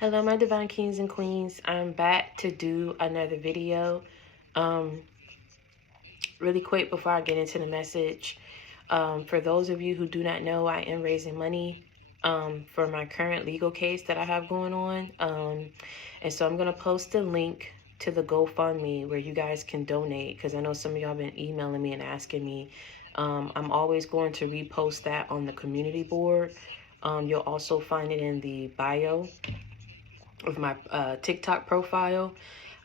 Hello, my divine kings and queens. I'm back to do another video. Um, really quick before I get into the message. For those of you who do not know, I am raising money for my current legal case that I have going on. And so I'm going to post a link to the GoFundMe where you guys can donate, because I know some of y'all been emailing me and asking me. I'm always going to repost that on the community board. You'll also find it in the bio of my TikTok profile,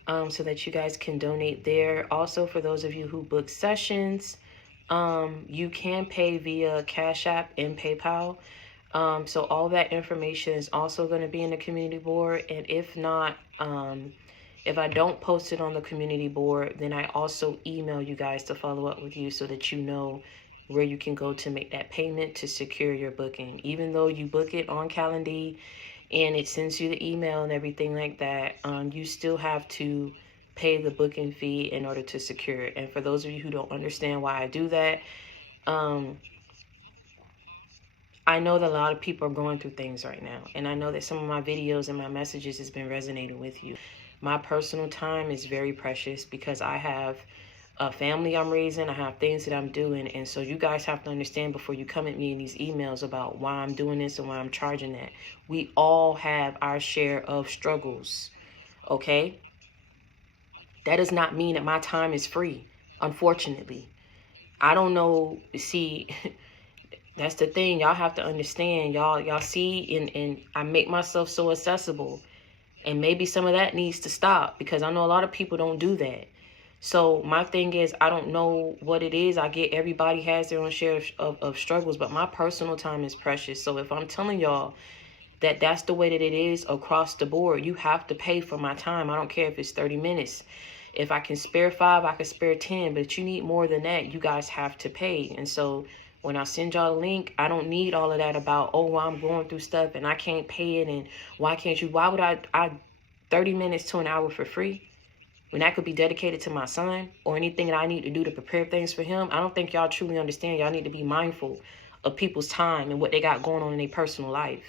so that you guys can donate there. Also, for those of you who book sessions, you can pay via Cash App and PayPal. So all that information is also going to be in the community board. And if not, if I don't post it on the community board, then I also email you guys to follow up with you so that you know where you can go to make that payment to secure your booking. Even though you book it on Calendly and it sends you the email and everything like that, you still have to pay the booking fee in order to secure it. And for those of you who don't understand why I do that, I know that a lot of people are going through things right now, and I know that some of my videos and my messages has been resonating with you. My personal time is very precious because I have a family I'm raising, I have things that I'm doing, and so you guys have to understand before you come at me in these emails about why I'm doing this and why I'm charging that. We all have our share of struggles, okay? That does not mean that my time is free, unfortunately. I don't know, see, that's the thing. Y'all have to understand. Y'all see, and I make myself so accessible. And maybe some of that needs to stop because I know a lot of people don't do that. So my thing is, I don't know what it is. I get everybody has their own share of struggles, but my personal time is precious. So if I'm telling y'all that that's the way that it is across the board, you have to pay for my time. I don't care if it's 30 minutes. If I can spare 5, I can spare 10, but you need more than that. You guys have to pay. And so when I send y'all a link, I don't need all of that about, oh, well, I'm going through stuff and I can't pay it, and why can't you? Why would I 30 minutes to an hour for free when that could be dedicated to my son or anything that I need to do to prepare things for him? I don't think y'all truly understand. Y'all need to be mindful of people's time and what they got going on in their personal life.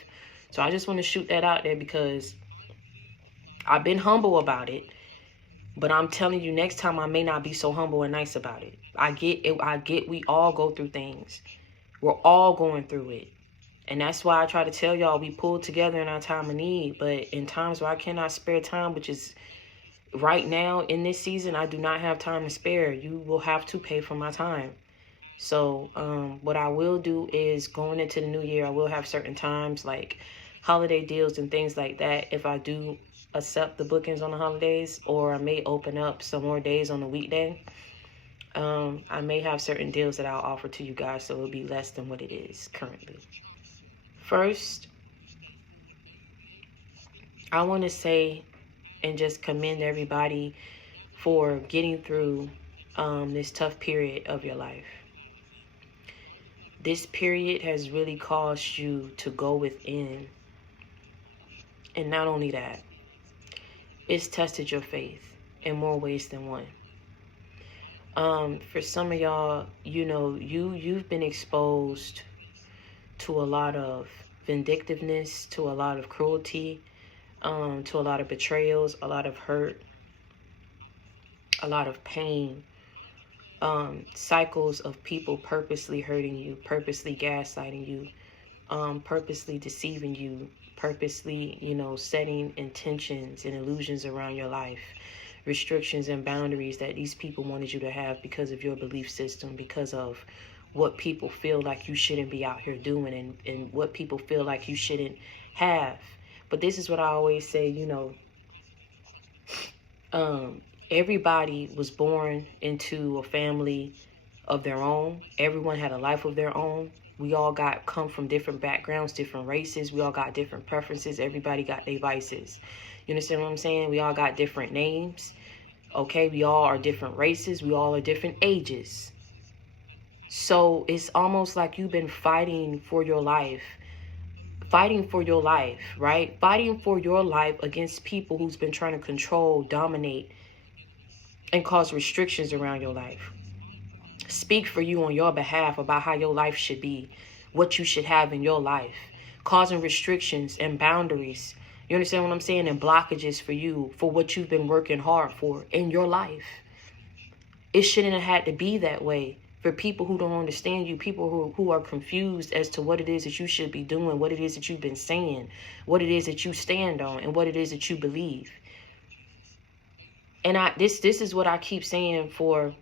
So I just want to shoot that out there because I've been humble about it. But I'm telling you, next time I may not be so humble and nice about it. I get we all go through things. We're all going through it. And that's why I try to tell y'all we pull together in our time of need. But in times where I cannot spare time, which is right now in this season, I do not have time to spare. You will have to pay for my time. So what I will do is going into the new year, I will have certain times like holiday deals and things like that. If I do accept the bookings on the holidays, or I may open up some more days on the weekday, I may have certain deals that I'll offer to you guys, so it'll be less than what it is currently. First, I want to say and just commend everybody for getting through this tough period of your life. This period has really caused you to go within. And not only that, it's tested your faith in more ways than one. For some of y'all, you know, you've been exposed to a lot of vindictiveness, to a lot of cruelty, to a lot of betrayals, a lot of hurt, a lot of pain, cycles of people purposely hurting you, purposely gaslighting you, purposely deceiving you, purposely, you know, setting intentions and illusions around your life, restrictions and boundaries that these people wanted you to have because of your belief system, because of what people feel like you shouldn't be out here doing, and what people feel like you shouldn't have. But this is what I always say, you know, everybody was born into a family of their own. Everyone had a life of their own. We all come from different backgrounds, different races. We all got different preferences. Everybody got their vices. You understand what I'm saying? We all got different names. Okay, we all are different races. We all are different ages. So it's almost like you've been fighting for your life. Fighting for your life, right? Fighting for your life against people who's been trying to control, dominate, and cause restrictions around your life. Speak for you on your behalf about how your life should be, what you should have in your life, causing restrictions and boundaries You understand what I'm saying? And blockages for you, for what you've been working hard for in your life. It shouldn't have had to be that way. For people who don't understand you, people who are confused as to what it is that you should be doing, what it is that you've been saying, what it is that you stand on, and what it is that you believe. And this is what I keep saying for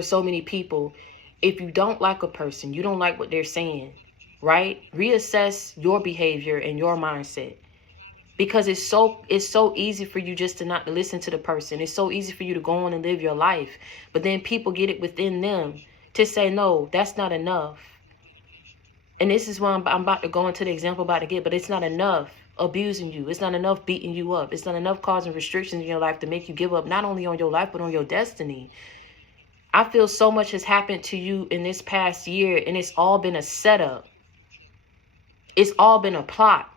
so many people. If you don't like a person, you don't like what they're saying, right? Reassess your behavior and your mindset. Because it's so easy for you just to not listen to the person. It's so easy for you to go on and live your life. But then people get it within them to say, no, that's not enough. And this is why I'm about to go into the example I'm about to get. But it's not enough abusing you. It's not enough beating you up. It's not enough causing restrictions in your life to make you give up not only on your life, but on your destiny. I feel so much has happened to you in this past year, and it's all been a setup. It's all been a plot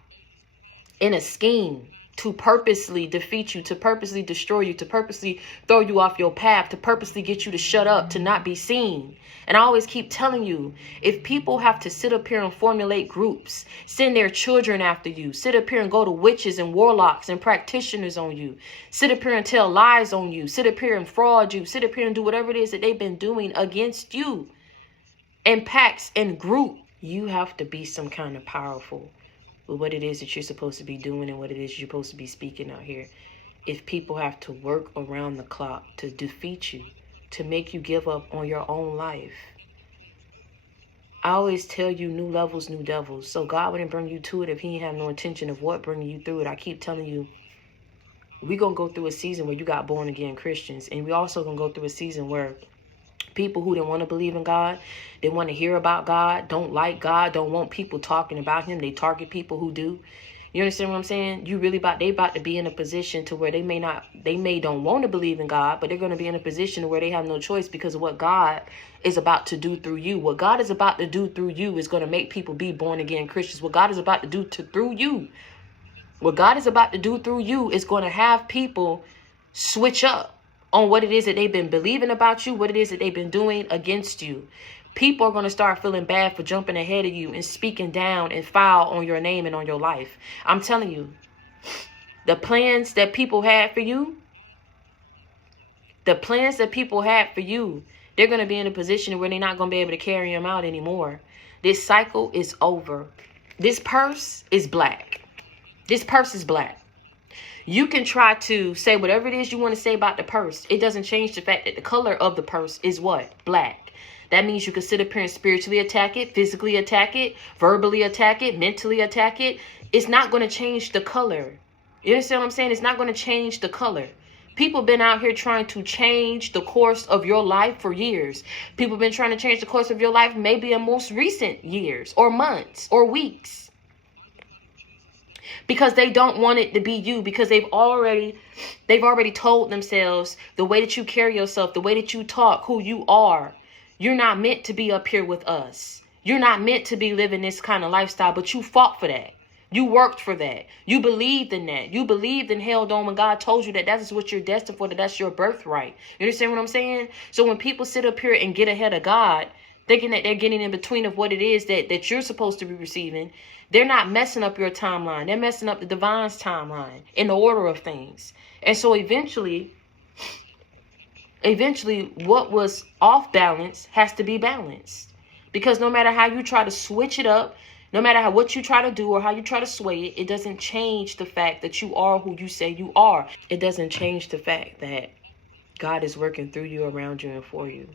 and a scheme to purposely defeat you, to purposely destroy you, to purposely throw you off your path, to purposely get you to shut up, to not be seen. And I always keep telling you, if people have to sit up here and formulate groups, send their children after you, sit up here and go to witches and warlocks and practitioners on you, sit up here and tell lies on you, sit up here and fraud you, sit up here and do whatever it is that they've been doing against you in packs and group, you have to be some kind of powerful with what it is that you're supposed to be doing and what it is you're supposed to be speaking out here. If people have to work around the clock to defeat you, to make you give up on your own life. I always tell you, new levels, new devils. So God wouldn't bring you to it if he didn't have no intention of what bringing you through it. I keep telling you, we're going to go through a season where you got born again Christians. And we also going to go through a season where people who didn't want to believe in God, they want to hear about God, don't like God, don't want people talking about him. They target people who do. You understand what I'm saying? They about to be in a position to where they may don't want to believe in God, but they're going to be in a position where they have no choice because of what God is about to do through you. What God is about to do through you is going to make people be born again Christians. What God is about to do through you, what God is about to do through you is going to have people switch up on what it is that they've been believing about you, what it is that they've been doing against you. People are going to start feeling bad for jumping ahead of you and speaking down and foul on your name and on your life. I'm telling you, the plans that people had for you, they're going to be in a position where they're not going to be able to carry them out anymore. This cycle is over. This purse is black. This purse is black. You can try to say whatever it is you want to say about the purse. It doesn't change the fact that the color of the purse is what? Black. That means you can sit up here and spiritually attack it, physically attack it, verbally attack it, mentally attack it. It's not going to change the color. You understand what I'm saying? It's not going to change the color. People have been out here trying to change the course of your life for years. People have been trying to change the course of your life maybe in most recent years or months or weeks. Because they don't want it to be you, because they've already told themselves the way that you carry yourself, the way that you talk, who you are. You're not meant to be up here with us. You're not meant to be living this kind of lifestyle, but you fought for that. You worked for that. You believed in that. You believed and held on when God told you that that is what you're destined for, that that's your birthright. You understand what I'm saying? So when people sit up here and get ahead of God, thinking that they're getting in between of what it is that you're supposed to be receiving, they're not messing up your timeline. They're messing up the divine's timeline in the order of things. And so eventually, what was off balance has to be balanced. Because no matter how you try to switch it up, no matter what you try to do or how you try to sway it, it doesn't change the fact that you are who you say you are. It doesn't change the fact that God is working through you, around you, and for you.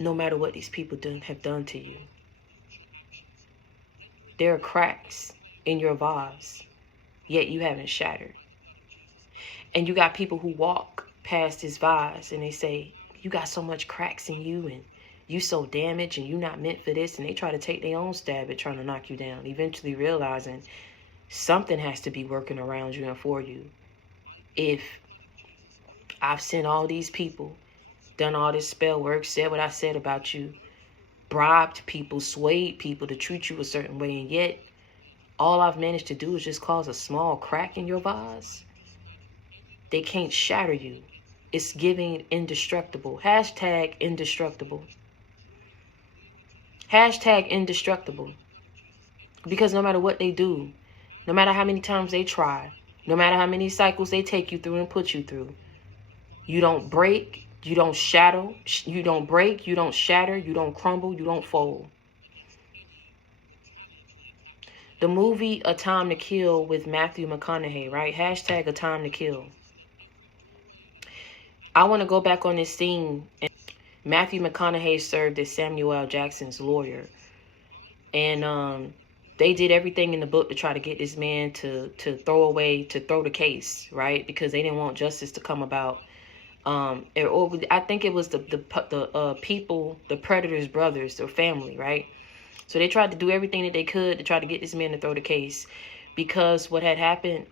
No matter what these people have done to you. There are cracks in your vase, yet you haven't shattered. And you got people who walk past this vase and they say, you got so much cracks in you and you so damaged and you not meant for this. And they try to take their own stab at trying to knock you down, eventually realizing something has to be working around you and for you. If I've sent all these people, done all this spell work, said what I said about you, bribed people, swayed people to treat you a certain way, and yet all I've managed to do is just cause a small crack in your vase, they can't shatter you. It's giving indestructible. Hashtag indestructible. Hashtag indestructible. Because no matter what they do, no matter how many times they try, no matter how many cycles they take you through and put you through, you don't break, you don't shatter, you don't break, you don't shatter, you don't crumble, you don't fold. The movie A Time to Kill with Matthew McConaughey, right? Hashtag A Time to Kill. I want to go back on this scene. Matthew McConaughey served as Samuel L. Jackson's lawyer. And they did everything in the book to try to get this man to throw the case, right? Because they didn't want justice to come about. I think it was the people, the predator's brothers, their family, right? So they tried to do everything that they could to try to get this man to throw the case, because what had happened,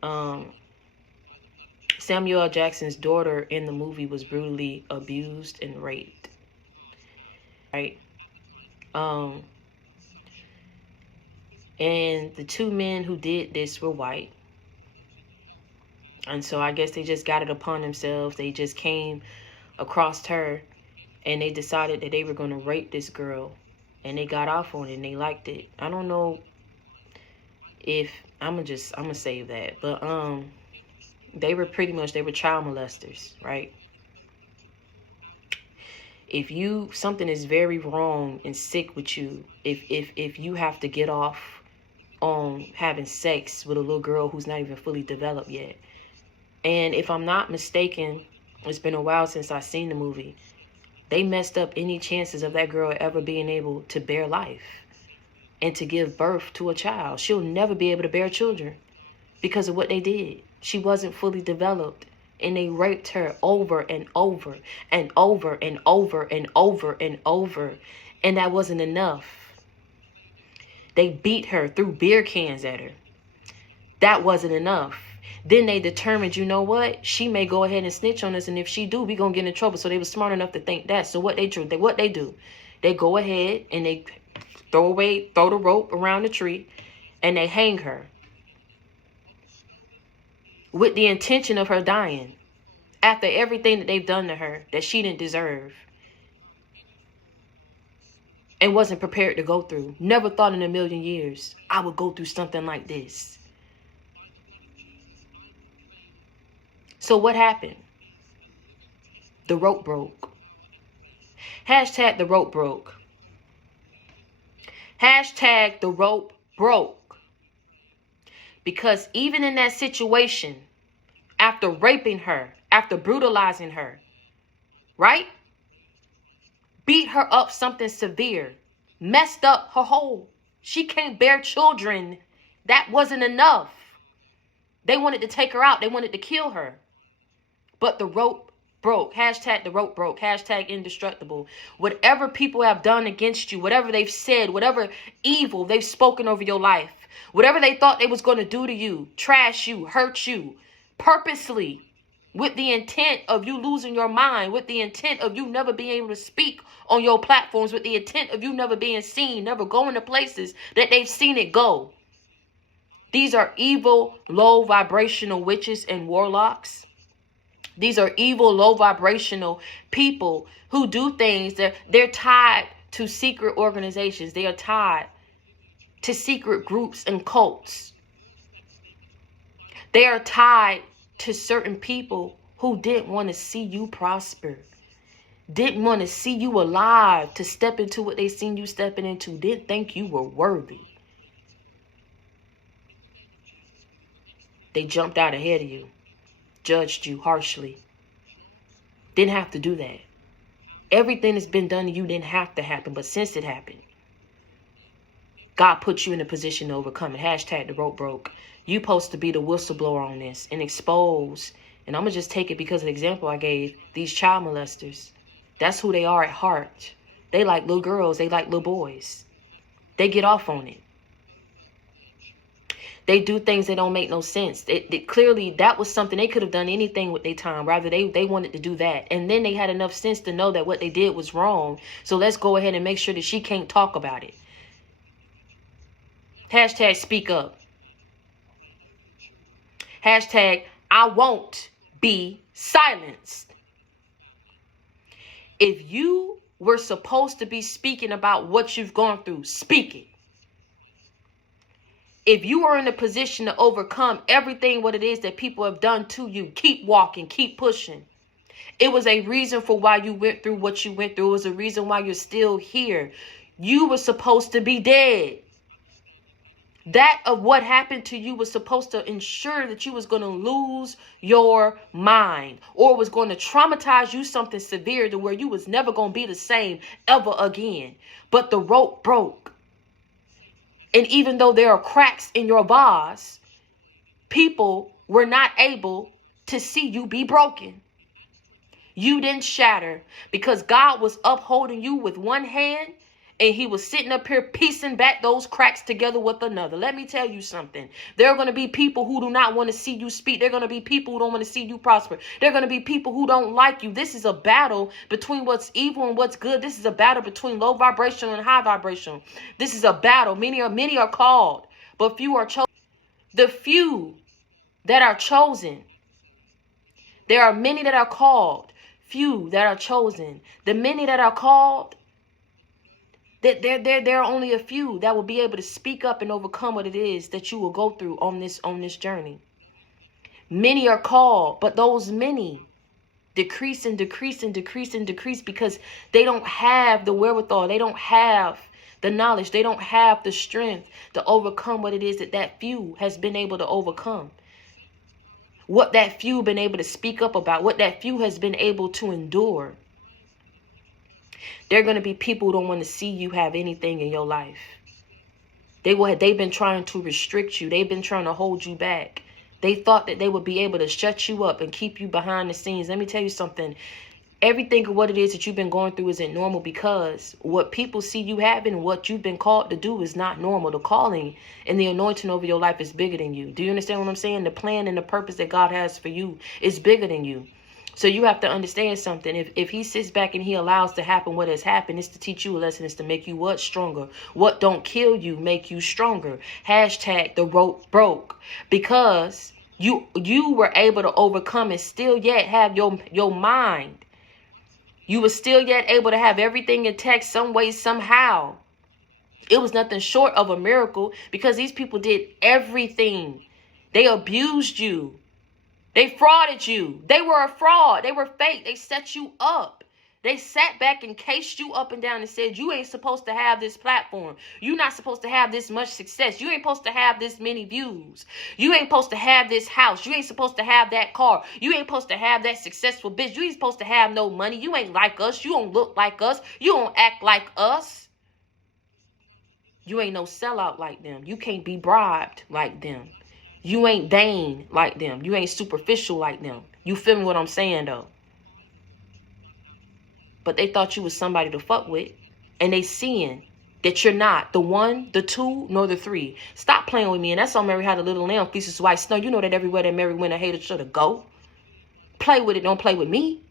Samuel L. Jackson's daughter in the movie was brutally abused and raped, right? And the two men who did this were white. And so I guess they just got it upon themselves. They just came across her and they decided that they were going to rape this girl. And they got off on it and they liked it. I don't know if I'm gonna save that. But they were child molesters, right? If something is very wrong and sick with you, if you have to get off on having sex with a little girl who's not even fully developed yet. And if I'm not mistaken, it's been a while since I've seen the movie, they messed up any chances of that girl ever being able to bear life and to give birth to a child. She'll never be able to bear children because of what they did. She wasn't fully developed, and they raped her over and over and over and over and over and over. And that wasn't enough. They beat her, threw beer cans at her. That wasn't enough. Then they determined, you know what? She may go ahead and snitch on us, and if she do, we gonna get in trouble. So they were smart enough to think that. So what they do, they go ahead and they throw the rope around the tree, and they hang her with the intention of her dying after everything that they've done to her that she didn't deserve and wasn't prepared to go through. Never thought in a million years I would go through something like this. So what happened? The rope broke. Hashtag the rope broke. Hashtag the rope broke. Because even in that situation, after raping her, after brutalizing her, right? Beat her up something severe, messed up her whole. She can't bear children. That wasn't enough. They wanted to take her out. They wanted to kill her. But the rope broke. Hashtag the rope broke. Hashtag indestructible. Whatever people have done against you, whatever they've said, whatever evil they've spoken over your life, whatever they thought they was going to do to you, trash you, hurt you, purposely, with the intent of you losing your mind, with the intent of you never being able to speak on your platforms, with the intent of you never being seen, never going to places that they've seen it go. These are evil, low vibrational witches and warlocks. These are evil, low vibrational people who do things that they're tied to secret organizations. They are tied to secret groups and cults. They are tied to certain people who didn't want to see you prosper, didn't want to see you alive, to step into what they seen you stepping into, didn't think you were worthy. They jumped out ahead of you, judged you harshly. Didn't have to do that. Everything that's been done to you didn't have to happen, but since it happened, God put you in a position to overcome it. Hashtag the rope broke. You supposed to be the whistleblower on this and expose. And I'm going to just take it because of the example I gave. These child molesters. That's who they are at heart. They like little girls. They like little boys. They get off on it. They do things that don't make no sense. Clearly, that was something they could have done anything with their time. Rather, they wanted to do that. And then they had enough sense to know that what they did was wrong. So let's go ahead and make sure that she can't talk about it. Hashtag speak up. Hashtag I won't be silenced. If you were supposed to be speaking about what you've gone through, speak it. If you are in a position to overcome everything what it is that people have done to you, keep walking, keep pushing. It was a reason for why you went through what you went through. It was a reason why you're still here. You were supposed to be dead. That of what happened to you was supposed to ensure that you was going to lose your mind, or was going to traumatize you something severe to where you was never going to be the same ever again. But the rope broke. And even though there are cracks in your vase, people were not able to see you be broken. You didn't shatter because God was upholding you with one hand, and he was sitting up here piecing back those cracks together with another. Let me tell you something. There are going to be people who do not want to see you speak. There are going to be people who don't want to see you prosper. There are going to be people who don't like you. This is a battle between what's evil and what's good. This is a battle between low vibration and high vibration. This is a battle. Many are called, but few are chosen. The few that are chosen. There are many that are called, few that are chosen. The many that are called, that there are only a few that will be able to speak up and overcome what it is that you will go through on this journey. Many are called, but those many decrease and decrease and decrease and decrease because they don't have the wherewithal. They don't have the knowledge. They don't have the strength to overcome what it is that few has been able to overcome. What that few been able to speak up about, what that few has been able to endure. There are going to be people who don't want to see you have anything in your life. They've been trying to restrict you. They've been trying to hold you back. They thought that they would be able to shut you up and keep you behind the scenes. Let me tell you something. Everything of what it is that you've been going through isn't normal, because what people see you having and what you've been called to do is not normal. The calling and the anointing over your life is bigger than you. Do you understand what I'm saying? The plan and the purpose that God has for you is bigger than you. So you have to understand something. If he sits back and he allows to happen what has happened, it's to teach you a lesson. It's to make you what? Stronger. What don't kill you make you stronger. Hashtag the rope broke. Because you were able to overcome and still yet have your mind. You were still yet able to have everything intact some way, somehow. It was nothing short of a miracle, because these people did everything. They abused you. They frauded you. They were a fraud. They were fake. They set you up. They sat back and cased you up and down and said, you ain't supposed to have this platform. You're not supposed to have this much success. You ain't supposed to have this many views. You ain't supposed to have this house. You ain't supposed to have that car. You ain't supposed to have that successful business. You ain't supposed to have no money. You ain't like us. You don't look like us. You don't act like us. You ain't no sellout like them. You can't be bribed like them. You ain't vain like them. You ain't superficial like them. You feel me what I'm saying, though? But they thought you was somebody to fuck with. And they seeing that you're not the one, the two, nor the three. Stop playing with me. And that's all Mary had a little lamb, pieces of white snow. You know that everywhere that Mary went, a hater should have go. Play with it. Don't play with me.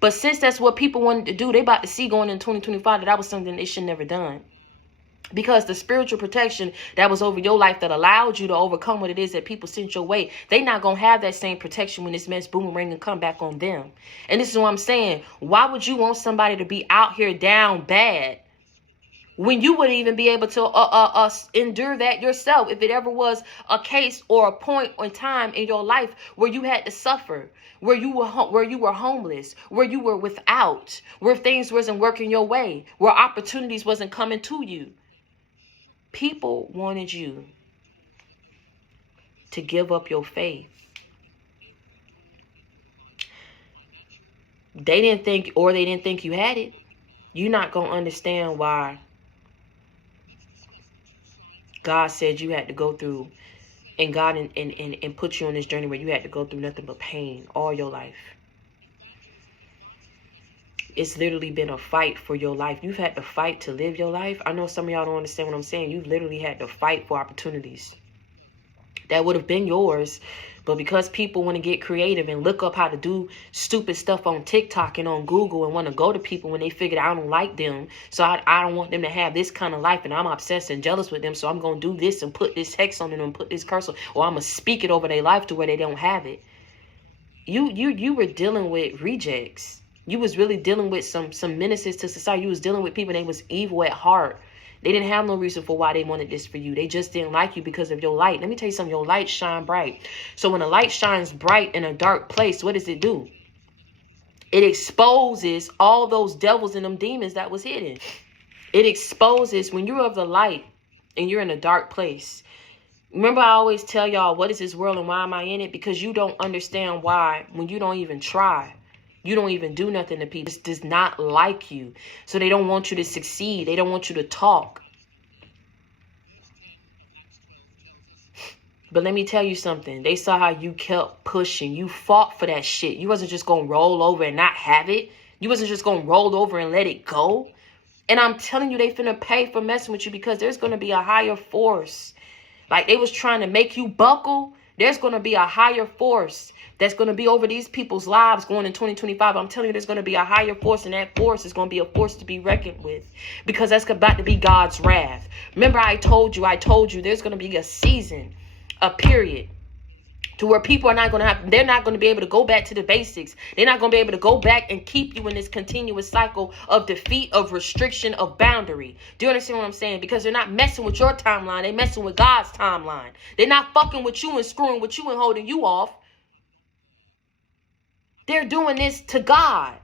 But since that's what people wanted to do, they about to see going in 2025 that was something they should never done. Because the spiritual protection that was over your life that allowed you to overcome what it is that people sent your way, they not going to have that same protection when this mess boomerang and come back on them. And this is what I'm saying. Why would you want somebody to be out here down bad when you wouldn't even be able to endure that yourself? If it ever was a case or a point in time in your life where you had to suffer, where you were homeless, where you were without, where things wasn't working your way, where opportunities wasn't coming to you. People wanted you to give up your faith. They didn't think you had it. You're not going to understand why God said you had to go through, and God and put you on this journey where you had to go through nothing but pain all your life. It's literally been a fight for your life. You've had to fight to live your life. I know some of y'all don't understand what I'm saying. You've literally had to fight for opportunities that would have been yours. But because people want to get creative and look up how to do stupid stuff on TikTok and on Google and want to go to people when they figure I don't like them. So I don't want them to have this kind of life, and I'm obsessed and jealous with them. So I'm going to do this and put this hex on them and put this curse on, or I'm going to speak it over their life to where they don't have it. You were dealing with rejects. You was really dealing with some menaces to society. You was dealing with people that was evil at heart. They didn't have no reason for why they wanted this for you. They just didn't like you because of your light. Let me tell you something. Your light shine bright. So when a light shines bright in a dark place, what does it do? It exposes all those devils and them demons that was hidden. It exposes when you're of the light and you're in a dark place. Remember, I always tell y'all, what is this world and why am I in it? Because you don't understand why when you don't even try. You don't even do nothing to people. It does not like you. So they don't want you to succeed. They don't want you to talk. But let me tell you something. They saw how you kept pushing. You fought for that shit. You wasn't just going to roll over and not have it. You wasn't just going to roll over and let it go. And I'm telling you, they finna pay for messing with you because there's going to be a higher force. Like they was trying to make you buckle. There's going to be a higher force that's going to be over these people's lives going in 2025. I'm telling you, there's going to be a higher force, and that force is going to be a force to be reckoned with because that's about to be God's wrath. Remember, I told you, there's going to be a season, a period to where people are not going to have, they're not going to be able to go back to the basics. They're not going to be able to go back and keep you in this continuous cycle of defeat, of restriction, of boundary. Do you understand what I'm saying? Because they're not messing with your timeline. They're messing with God's timeline. They're not fucking with you and screwing with you and holding you off. They're doing this to God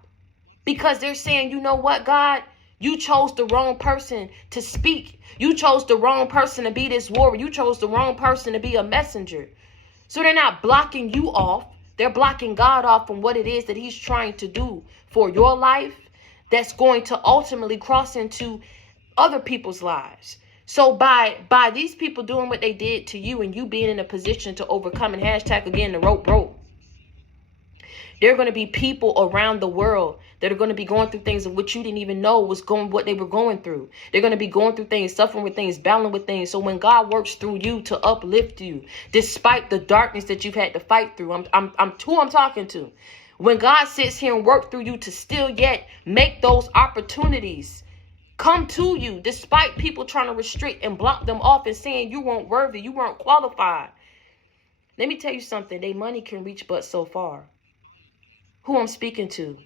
because they're saying, you know what, God? You chose the wrong person to speak. You chose the wrong person to be this warrior. You chose the wrong person to be a messenger. So they're not blocking you off. They're blocking God off from what it is that he's trying to do for your life that's going to ultimately cross into other people's lives. So by these people doing what they did to you and you being in a position to overcome, and hashtag again, the rope broke. There are going to be people around the world that are going to be going through things of which you didn't even know what they were going through. They're going to be going through things, suffering with things, battling with things. So when God works through you to uplift you, despite the darkness that you've had to fight through, I'm talking to. When God sits here and works through you to still yet make those opportunities come to you, despite people trying to restrict and block them off and saying you weren't worthy, you weren't qualified. Let me tell you something. They money can reach but so far. Who I'm speaking to,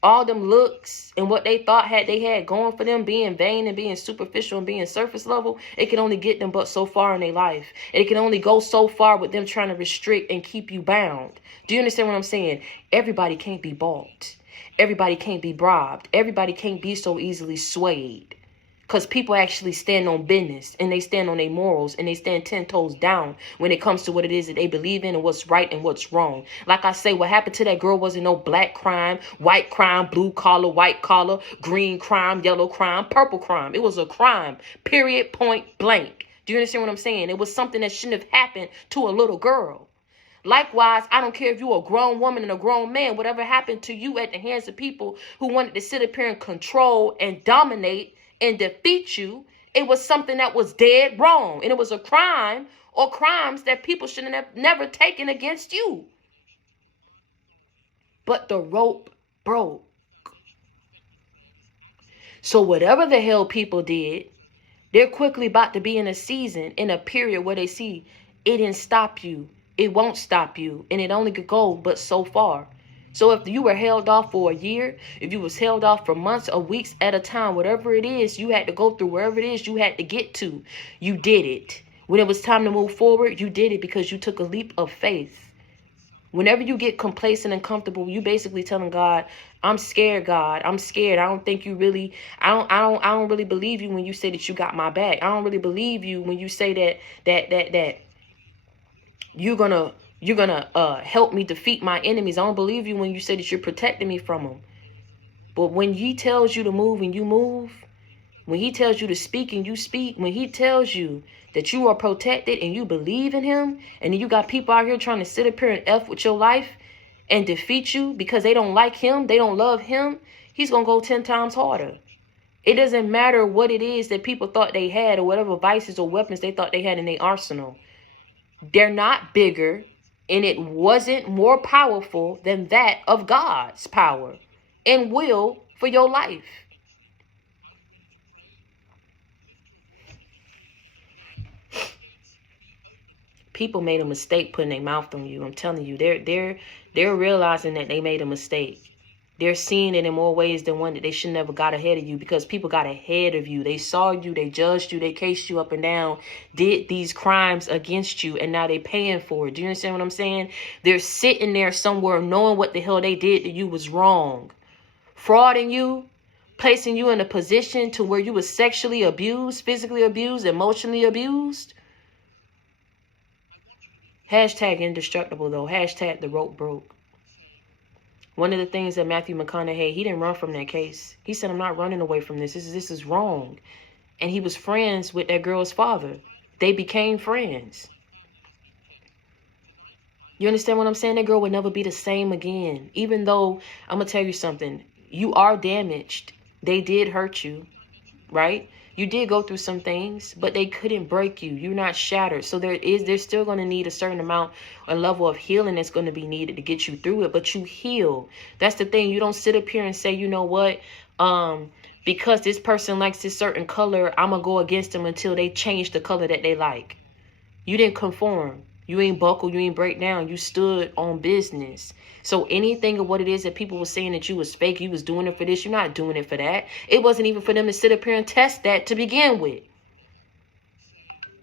all them looks and what they thought they had going for them, being vain and being superficial and being surface level, it can only get them but so far in their life. It can only go so far with them trying to restrict and keep you bound. Do you understand what I'm saying? Everybody can't be bought. Everybody can't be bribed. Everybody can't be so easily swayed. Because people actually stand on business and they stand on their morals and they stand 10 toes down when it comes to what it is that they believe in and what's right and what's wrong. Like I say, what happened to that girl wasn't no black crime, white crime, blue collar, white collar, green crime, yellow crime, purple crime. It was a crime, period, point blank. Do you understand what I'm saying? It was something that shouldn't have happened to a little girl. Likewise, I don't care if you're a grown woman and a grown man, whatever happened to you at the hands of people who wanted to sit up here and control and dominate and defeat you, it was something that was dead wrong. And it was a crime or crimes that people should have never taken against you. But the rope broke. So whatever the hell people did, they're quickly about to be in a season, in a period where they see it didn't stop you. It won't stop you. And it only could go but so far. So if you were held off for a year, if you was held off for months or weeks at a time, whatever it is you had to go through, wherever it is you had to get to, you did it. When it was time to move forward, you did it because you took a leap of faith. Whenever you get complacent and comfortable, you basically telling God, I'm scared, God. I'm scared. I don't think you really, I don't really believe you when you say that you got my back. I don't really believe you when you say that you're gonna help me defeat my enemies. I don't believe you when you say that you're protecting me from them. But when he tells you to move and you move, when he tells you to speak and you speak, when he tells you that you are protected and you believe in him, and then you got people out here trying to sit up here and F with your life and defeat you because they don't like him, they don't love him, he's gonna go 10 times harder. It doesn't matter what it is that people thought they had or whatever vices or weapons they thought they had in their arsenal. They're not bigger, and it wasn't more powerful than that of God's power and will for your life. People made a mistake putting their mouth on you. I'm telling you, they're realizing that they made a mistake. They're seeing it in more ways than one, that they should never got ahead of you, because people got ahead of you. They saw you, they judged you, they cased you up and down, did these crimes against you, and now they paying for it. Do you understand what I'm saying? They're sitting there somewhere knowing what the hell they did to you was wrong. Frauding you, placing you in a position to where you were sexually abused, physically abused, emotionally abused. Hashtag indestructible though. Hashtag the rope broke. One of the things that Matthew McConaughey, he didn't run from that case. He said, I'm not running away from this. This is wrong. And he was friends with that girl's father. They became friends. You understand what I'm saying? That girl would never be the same again. Even though, I'm going to tell you something. You are damaged. They did hurt you, right? You did go through some things, but they couldn't break you. You're not shattered. So there's still going to need a certain amount, a level of healing that's going to be needed to get you through it. But you heal. That's the thing. You don't sit up here and say, you know what? Because this person likes this certain color, I'm going to go against them until they change the color that they like. You didn't conform. You ain't buckle. You ain't break down. You stood on business. So anything of what it is that people were saying that you was fake, you was doing it for this, you're not doing it for that. It wasn't even for them to sit up here and test that to begin with.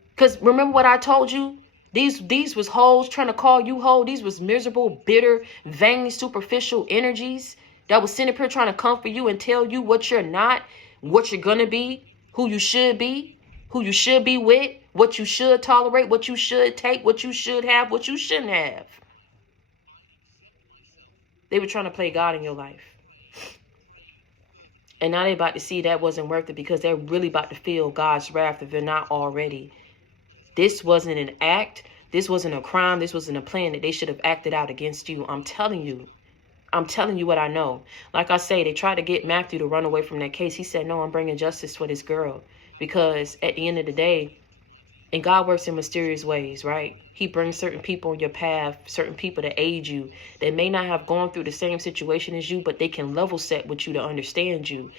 Because remember what I told you? These was hoes trying to call you hoe. These was miserable, bitter, vain, superficial energies that was sitting up here trying to comfort you and tell you what you're not, what you're going to be, who you should be with, what you should tolerate, what you should take, what you should have, what you shouldn't have. They were trying to play God in your life. And now they're about to see that wasn't worth it, because they're really about to feel God's wrath if they're not already. This wasn't an act. This wasn't a crime. This wasn't a plan that they should have acted out against you. I'm telling you. I'm telling you what I know. Like I say, they tried to get Matthew to run away from that case. He said, no, I'm bringing justice for this girl. Because at the end of the day, and God works in mysterious ways, right? He brings certain people on your path, certain people to aid you. They may not have gone through the same situation as you, but they can level set with you to understand you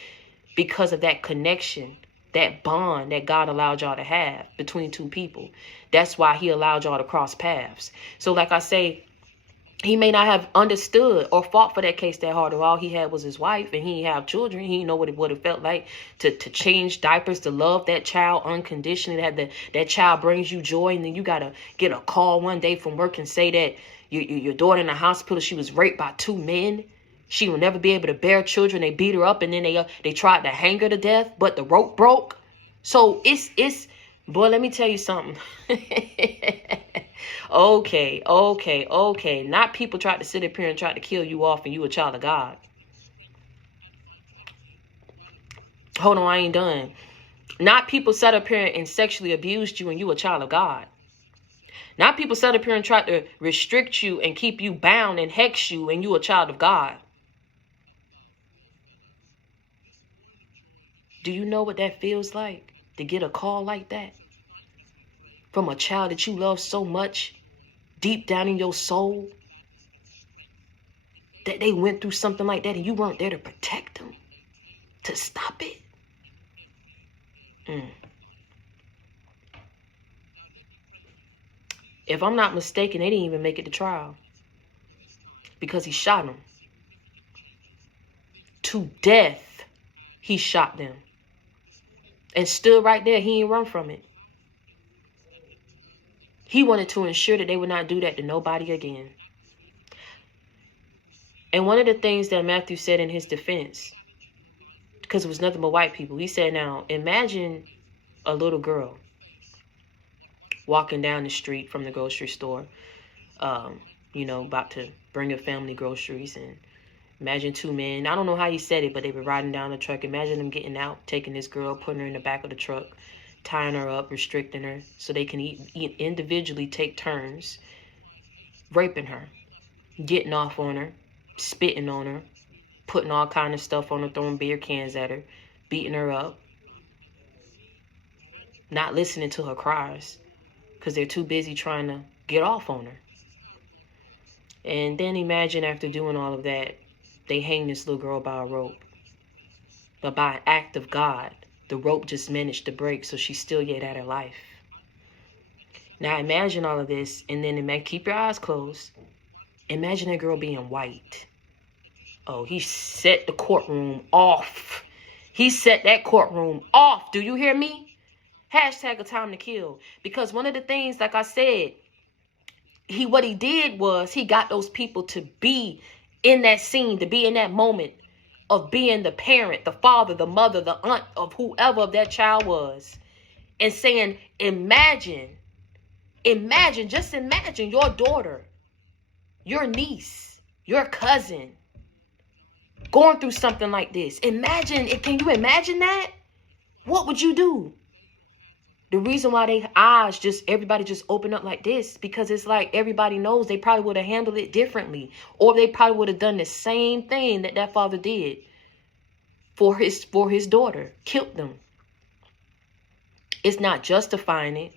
because of that connection, that bond that God allowed y'all to have between two people. That's why he allowed y'all to cross paths. So like I say, he may not have understood or fought for that case that hard. All he had was his wife, and he didn't have children. He didn't know what it felt like to change diapers, to love that child unconditionally. That child brings you joy, and then you got to get a call one day from work and say that your daughter in the hospital, she was raped by 2 men. She will never be able to bear children. They beat her up, and then they tried to hang her to death, but the rope broke. So it's boy, let me tell you something. Okay. Not people tried to sit up here and try to kill you off and you a child of God. Hold on, I ain't done. Not people sat up here and sexually abused you and you a child of God. Not people sat up here and tried to restrict you and keep you bound and hex you and you a child of God. Do you know what that feels like to get a call like that from a child that you love so much, deep down in your soul, that they went through something like that and you weren't there to protect them, to stop it? If I'm not mistaken, they didn't even make it to trial because he shot them to death. He shot them and stood right there. He didn't run from it. He wanted to ensure that they would not do that to nobody again. And one of the things that Matthew said in his defense, because it was nothing but white people, he said, now imagine a little girl walking down the street from the grocery store, about to bring her family groceries, and imagine 2 men. I don't know how he said it, but they were riding down the truck. Imagine them getting out, taking this girl, putting her in the back of the truck, tying her up, restricting her so they can individually take turns, raping her, getting off on her, spitting on her, putting all kind of stuff on her, throwing beer cans at her, beating her up, not listening to her cries because they're too busy trying to get off on her. And then imagine after doing all of that, they hang this little girl by a rope. But by an act of God, the rope just managed to break, so she still yet had her life. Now imagine all of this, and then keep your eyes closed. Imagine that girl being white. Oh, he set the courtroom off. He set that courtroom off. Do you hear me? Hashtag a time to kill. Because one of the things, like I said, what he did was he got those people to be in that scene, to be in that moment of being the parent, the father, the mother, the aunt of whoever that child was. And saying, imagine, just imagine your daughter, your niece, your cousin going through something like this. Imagine, can you imagine that? What would you do? The reason why they eyes everybody just open up like this, because it's like everybody knows they probably would have handled it differently. Or they probably would have done the same thing that father did for his daughter. Killed them. It's not justifying it.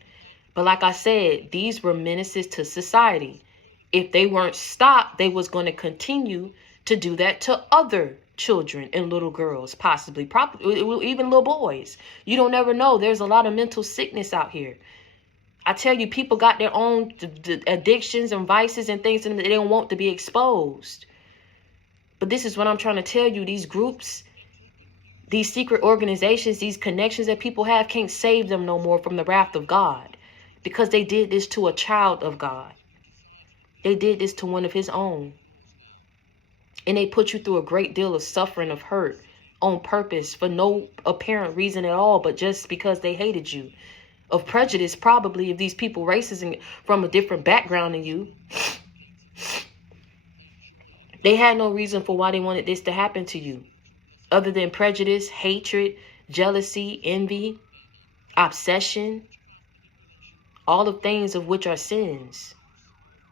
But like I said, these were menaces to society. If they weren't stopped, they was going to continue to do that to other children and little girls, possibly, even little boys. You don't ever know. There's a lot of mental sickness out here. I tell you, people got their own addictions and vices and things, and they don't want to be exposed. But this is what I'm trying to tell you. These groups, these secret organizations, these connections that people have can't save them no more from the wrath of God, because they did this to a child of God. They did this to one of his own. And they put you through a great deal of suffering, of hurt, on purpose, for no apparent reason at all, but just because they hated you. Of prejudice, probably, if these people racist and from a different background than you. They had no reason for why they wanted this to happen to you, other than prejudice, hatred, jealousy, envy, obsession, all of things of which are sins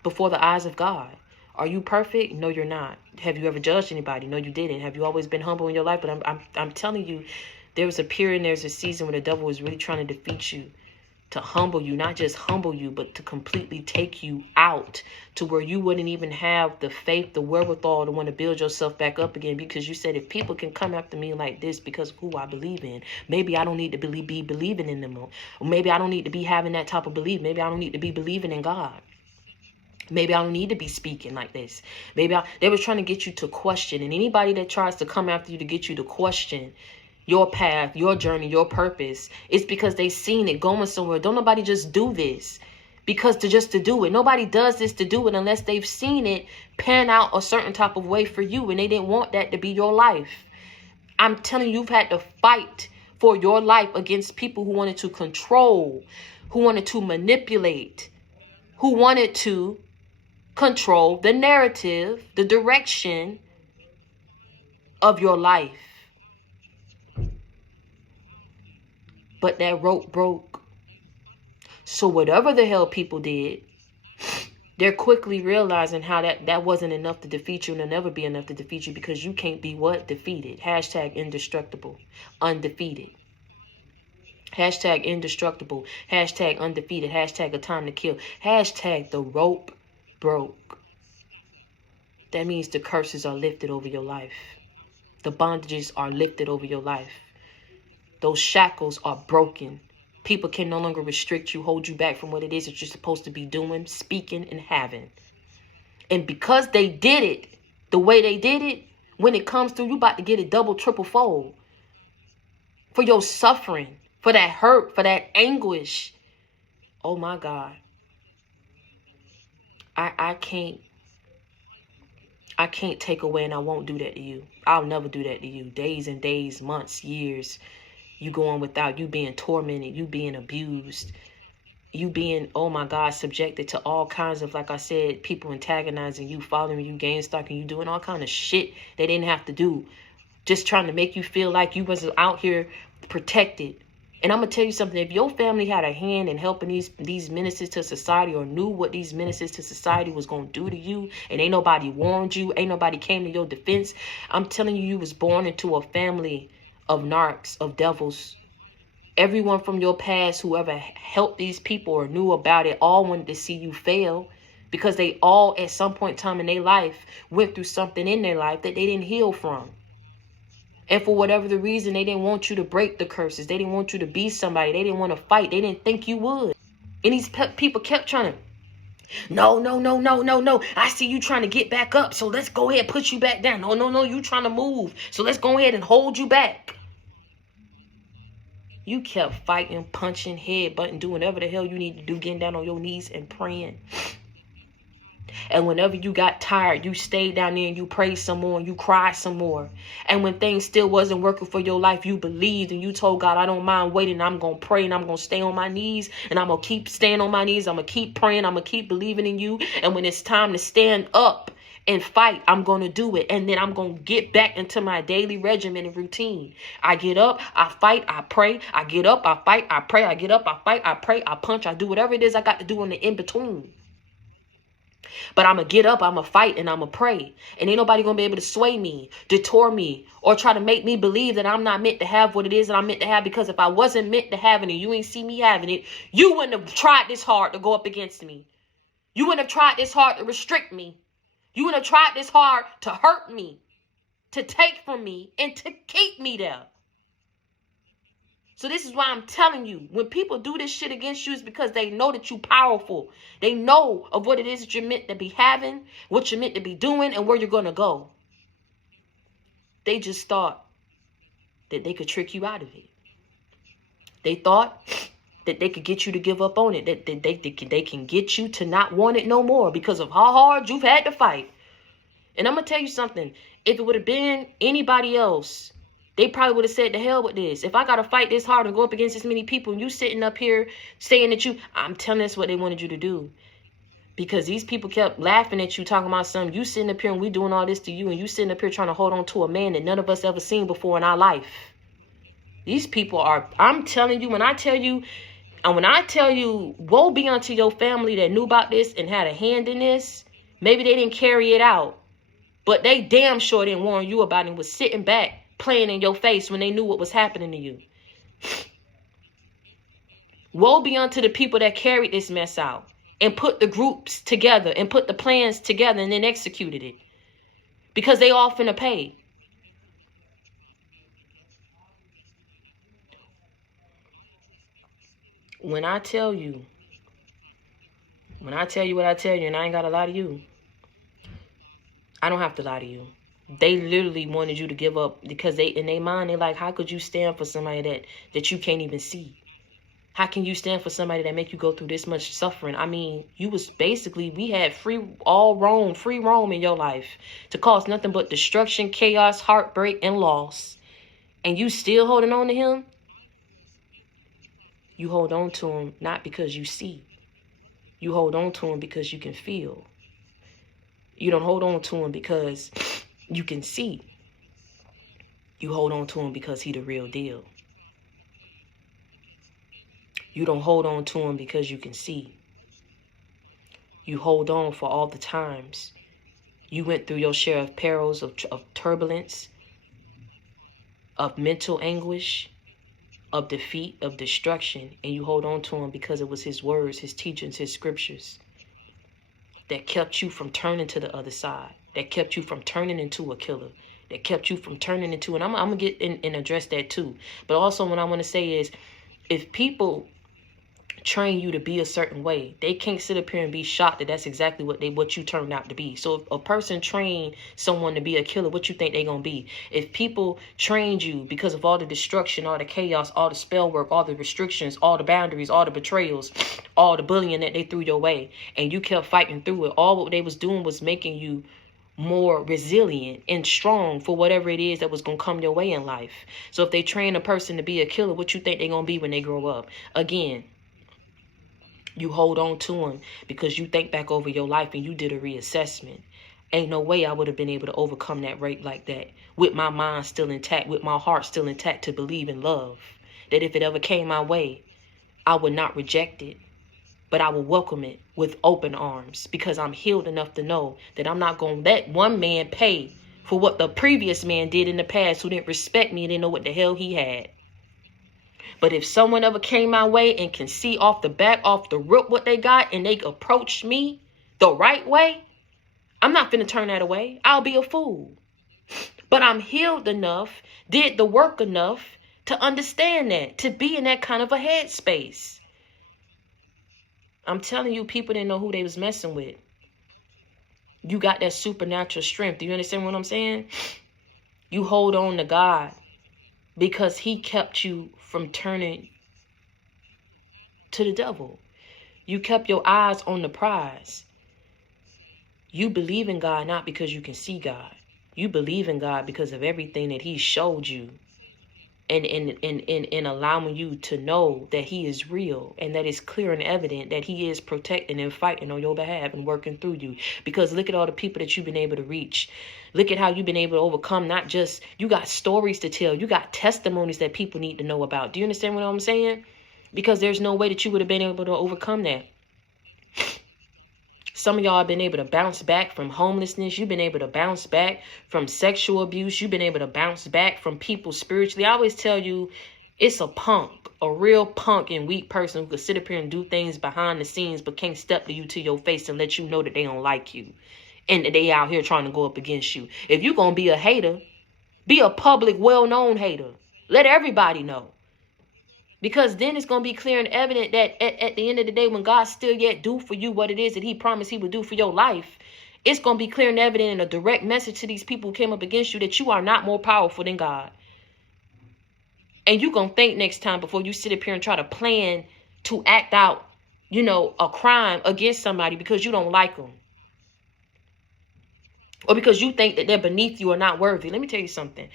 before the eyes of God. Are you perfect? No, you're not. Have you ever judged anybody? No, you didn't. Have you always been humble in your life? But I'm telling you, there was a period and there's a season where the devil was really trying to defeat you, to humble you, not just humble you, but to completely take you out to where you wouldn't even have the faith, the wherewithal to want to build yourself back up again, because you said, if people can come after me like this because of who I believe in, maybe I don't need to be believing in them, or maybe I don't need to be having that type of belief. Maybe I don't need to be believing in God. Maybe I don't need to be speaking like this. They was trying to get you to question. And anybody that tries to come after you to get you to question your path, your journey, your purpose, it's because they seen it going somewhere. Don't nobody just do this to do it. Nobody does this to do it unless they've seen it pan out a certain type of way for you, and they didn't want that to be your life. I'm telling you, you've had to fight for your life against people who wanted to control, who wanted to manipulate, who wanted to control the narrative, the direction of your life. But that rope broke. So whatever the hell people did, they're quickly realizing how that wasn't enough to defeat you, and it'll never be enough to defeat you, because you can't be what? Defeated. Hashtag indestructible. Undefeated. Hashtag indestructible. Hashtag undefeated. Hashtag a time to kill. Hashtag the rope broke. That means the curses are lifted over your life. The bondages are lifted over your life. Those shackles are broken. People can no longer restrict you, hold you back from what it is that you're supposed to be doing, speaking, and having. And because they did it the way they did it, when it comes through, you about to get it double, triple fold. For your suffering, for that hurt, for that anguish. Oh my God. I can't take away, and I won't do that to you. I'll never do that to you. Days and days, months, years, you going without, you being tormented, you being abused, you being, oh my God, subjected to all kinds of, like I said, people antagonizing you, following you, game stalking you, doing all kind of shit they didn't have to do, just trying to make you feel like you wasn't out here protected. And I'm going to tell you something. If your family had a hand in helping these menaces to society, or knew what these menaces to society was going to do to you, and ain't nobody warned you, ain't nobody came to your defense, I'm telling you, you was born into a family of narcs, of devils. Everyone from your past, whoever helped these people or knew about it, all wanted to see you fail, because they all at some point in time in their life went through something in their life that they didn't heal from. And for whatever the reason, they didn't want you to break the curses. They didn't want you to be somebody. They didn't want to fight. They didn't think you would. And these people kept trying to No, no, no, no, no, no. I see you trying to get back up, so let's go ahead and put you back down. No, no, no, you trying to move, so let's go ahead and hold you back. You kept fighting, punching, headbutting, doing whatever the hell you need to do, getting down on your knees and praying. And whenever you got tired, you stayed down there and you prayed some more and you cried some more. And when things still wasn't working for your life, you believed and you told God, I don't mind waiting. I'm going to pray and I'm going to stay on my knees and I'm going to keep staying on my knees. I'm going to keep praying. I'm going to keep believing in you. And when it's time to stand up and fight, I'm going to do it. And then I'm going to get back into my daily regimen and routine. I get up, I fight, I pray. I get up, I fight, I pray. I get up, I fight, I pray, I punch. I do whatever it is I got to do in the in-between. But I'm going to get up, I'm going to fight, and I'm going to pray. And ain't nobody going to be able to sway me, detour me, or try to make me believe that I'm not meant to have what it is that I'm meant to have. Because if I wasn't meant to have it and you ain't see me having it, you wouldn't have tried this hard to go up against me. You wouldn't have tried this hard to restrict me. You wouldn't have tried this hard to hurt me, to take from me, and to keep me there. So this is why I'm telling you, when people do this shit against you, it's because they know that you're powerful. They know of what it is that you're meant to be having, what you're meant to be doing, and where you're going to go. They just thought that they could trick you out of it. They thought that they could get you to give up on it, that they can get you to not want it no more because of how hard you've had to fight. And I'm going to tell you something. If it would have been anybody else, they probably would have said, the hell with this. If I got to fight this hard and go up against this many people and you sitting up here saying that I'm telling us what they wanted you to do. Because these people kept laughing at you, talking about something. You sitting up here and we doing all this to you, and you sitting up here trying to hold on to a man that none of us ever seen before in our life. These people are, I'm telling you, when I tell you, woe be unto your family that knew about this and had a hand in this. Maybe they didn't carry it out, but they damn sure didn't warn you about it and was sitting back playing in your face when they knew what was happening to you. Woe be unto the people that carried this mess out and put the groups together and put the plans together and then executed it, because they all finna pay. When I tell you what I tell you, and I ain't got to lie to you, I don't have to lie to you. They literally wanted you to give up because in their mind, they're like, how could you stand for somebody that you can't even see? How can you stand for somebody that make you go through this much suffering? I mean, we had free roam in your life to cause nothing but destruction, chaos, heartbreak, and loss. And you still holding on to him? You hold on to him not because you see. You hold on to him because you can feel. You don't hold on to him because you can see. You hold on to him because he the real deal. You don't hold on to him because you can see. You hold on for all the times you went through your share of perils, of turbulence, of mental anguish, of defeat, of destruction. And you hold on to him because it was his words, his teachings, his scriptures that kept you from turning to the other side, that kept you from turning into a killer, that kept you from turning into, and I'm going to get in and address that too. But also what I want to say is, if people train you to be a certain way, they can't sit up here and be shocked that that's exactly what you turned out to be. So if a person trained someone to be a killer, what you think they gonna be? If people trained you because of all the destruction, all the chaos, all the spell work, all the restrictions, all the boundaries, all the betrayals, all the bullying that they threw your way, and you kept fighting through it, all what they was doing was making you more resilient and strong for whatever it is that was going to come your way in life. So if they train a person to be a killer, what you think they're going to be when they grow up? Again, you hold on to them because you think back over your life and you did a reassessment. Ain't no way I would have been able to overcome that rape like that with my mind still intact, with my heart still intact, to believe in love. That if it ever came my way, I would not reject it, but I will welcome it with open arms, because I'm healed enough to know that I'm not going to let one man pay for what the previous man did in the past, who didn't respect me and didn't know what the hell he had. But if someone ever came my way and can see off the back, off the rip what they got, and they approach me the right way, I'm not finna turn that away. I'll be a fool. But I'm healed enough, did the work enough to understand that, to be in that kind of a headspace. I'm telling you, people didn't know who they was messing with. You got that supernatural strength. Do you understand what I'm saying? You hold on to God because he kept you from turning to the devil. You kept your eyes on the prize. You believe in God not because you can see God. You believe in God because of everything that he showed you. And allowing you to know that he is real and that it's clear and evident that he is protecting and fighting on your behalf and working through you. Because look at all the people that you've been able to reach. Look at how you've been able to overcome. Not just, you got stories to tell. You got testimonies that people need to know about. Do you understand what I'm saying? Because there's no way that you would have been able to overcome that. Some of y'all have been able to bounce back from homelessness. You've been able to bounce back from sexual abuse. You've been able to bounce back from people spiritually. I always tell you, it's a punk, a real punk and weak person who could sit up here and do things behind the scenes but can't step to you to your face and let you know that they don't like you and that they out here trying to go up against you. If you're going to be a hater, be a public, well-known hater. Let everybody know. Because then it's going to be clear and evident that at the end of the day, when God still yet do for you what it is that he promised he would do for your life, it's going to be clear and evident in a direct message to these people who came up against you that you are not more powerful than God. And you're going to think next time before you sit up here and try to plan to act out, a crime against somebody because you don't like them. Or because you think that they're beneath you or not worthy. Let me tell you something.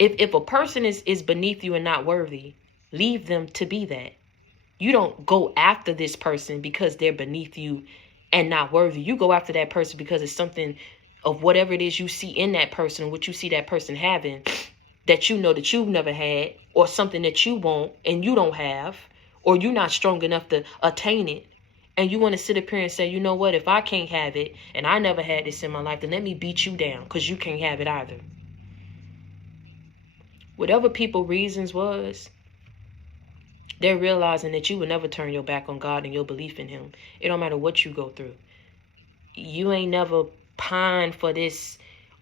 If a person is beneath you and not worthy, leave them to be that. You don't go after this person because they're beneath you and not worthy. You go after that person because it's something of whatever it is you see in that person, what you see that person having, that you know that you've never had, or something that you want and you don't have, or you're not strong enough to attain it. And you want to sit up here and say, you know what, if I can't have it and I never had this in my life, then let me beat you down because you can't have it either. Whatever people's reasons was, they're realizing that you will never turn your back on God and your belief in him. It don't matter what you go through. You ain't never pined for this,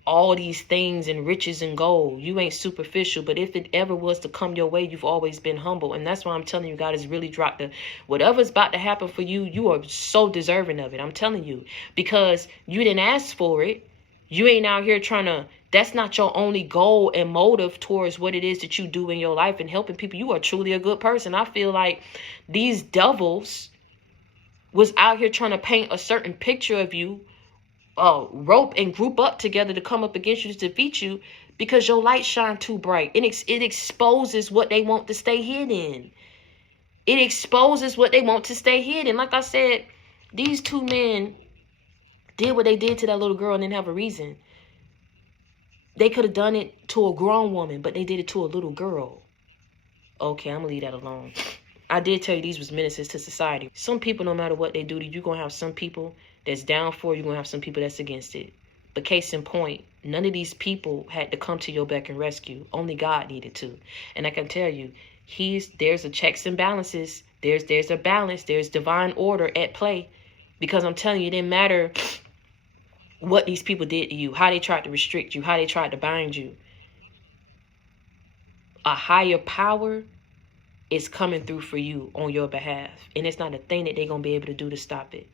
all these things and riches and gold. You ain't superficial, but if it ever was to come your way, you've always been humble. And that's why I'm telling you, God has really dropped whatever's about to happen for you, you are so deserving of it. I'm telling you, because you didn't ask for it. You ain't out here that's not your only goal and motive towards what it is that you do in your life and helping people. You are truly a good person. I feel like these devils was out here trying to paint a certain picture of you, rope and group up together to come up against you, to defeat you, because your light shine too bright. It exposes what they want to stay hidden. It exposes what they want to stay hidden. Like I said, these two men did what they did to that little girl and didn't have a reason. They could have done it to a grown woman, but they did it to a little girl. Okay, I'm going to leave that alone. I did tell you these was menaces to society. Some people, no matter what they do to you, you're going to have some people that's down for it. You're going to have some people that's against it. But case in point, none of these people had to come to your beck and rescue. Only God needed to. And I can tell you, there's a checks and balances. There's a balance. There's divine order at play. Because I'm telling you, it didn't matter what these people did to you, how they tried to restrict you, how they tried to bind you. A higher power is coming through for you on your behalf. And it's not a thing that they're going to be able to do to stop it.